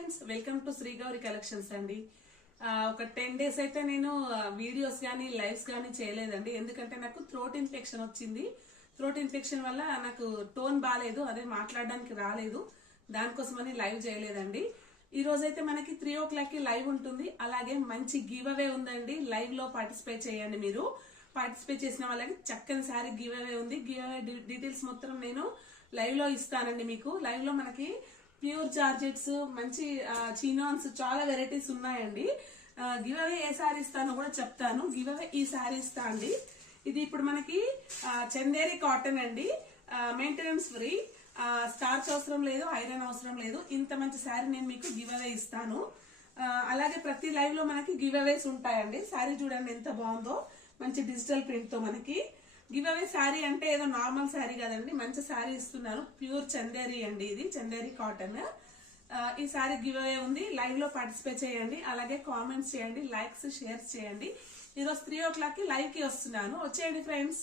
Friends, welcome to Shri Gauri collections అండి. ఒక 10 days అయితే నేను వీడియోస్ కానీ లైవ్స్ కానీ చేయలేదండి. ఎందుకంటే నాకు థ్రోట్ ఇన్ఫెక్షన్ వచ్చింది. థ్రోట్ ఇన్ఫెక్షన్ వల్ల నాకు టోన్ బాగాలేదు, అదే మాట్లాడడానికి రాలేదు. దానికోసమని లైవ్ చేయలేదండి. ఈ రోజైతే మనకి 3 o'clock లైవ్ ఉంటుంది. అలాగే మంచి గివ్ అవే ఉందండి. లైవ్ లో పార్టిసిపేట్ చేయండి. మీరు పార్టిసిపేట్ చేసిన వాళ్ళకి చక్కని సారీ గివ్ అవే ఉంది. గివ్ అవే డీటెయిల్స్ మొత్తం నేను లైవ్ లో ఇస్తానండి. మీకు లైవ్ లో మనకి ప్యూర్ జార్జెట్స్, మంచి చినాన్స్, చాలా వెరైటీస్ ఉన్నాయండి. గివ్ అవే ఏ సారీ ఇస్తానో కూడా చెప్తాను. గివ్ అవే ఈ సారీ ఇస్తా అండి. ఇది ఇప్పుడు మనకి చందేరి కాటన్ అండి. మెయింటెనెన్స్ ఫ్రీ, స్టార్చ్ అవసరం లేదు, ఐరన్ అవసరం లేదు. ఇంత మంచి శారీ నేను మీకు గివ్ అవే ఇస్తాను. అలాగే ప్రతి లైవ్ లో మనకి గివ్ అవేస్ ఉంటాయండి. శారీ చూడండి ఎంత బాగుందో, మంచి డిజిటల్ ప్రింట్ తో మనకి గివ్ అవే శారీ అంటే ఏదో నార్మల్ శారీ కదండి, మంచి శారీ ఇస్తున్నాను. ప్యూర్ చందేరి అండి, ఇది చందేరి కాటన్. ఈ శారీ గివ్ అవే ఉంది. లైవ్ లో పార్టిసిపేట్ చేయండి. అలాగే కామెంట్స్ చేయండి, లైక్స్, షేర్స్ చేయండి. ఈరోజు 3 o'clock లైవ్ కి వస్తున్నాను. వచ్చేయండి ఫ్రెండ్స్.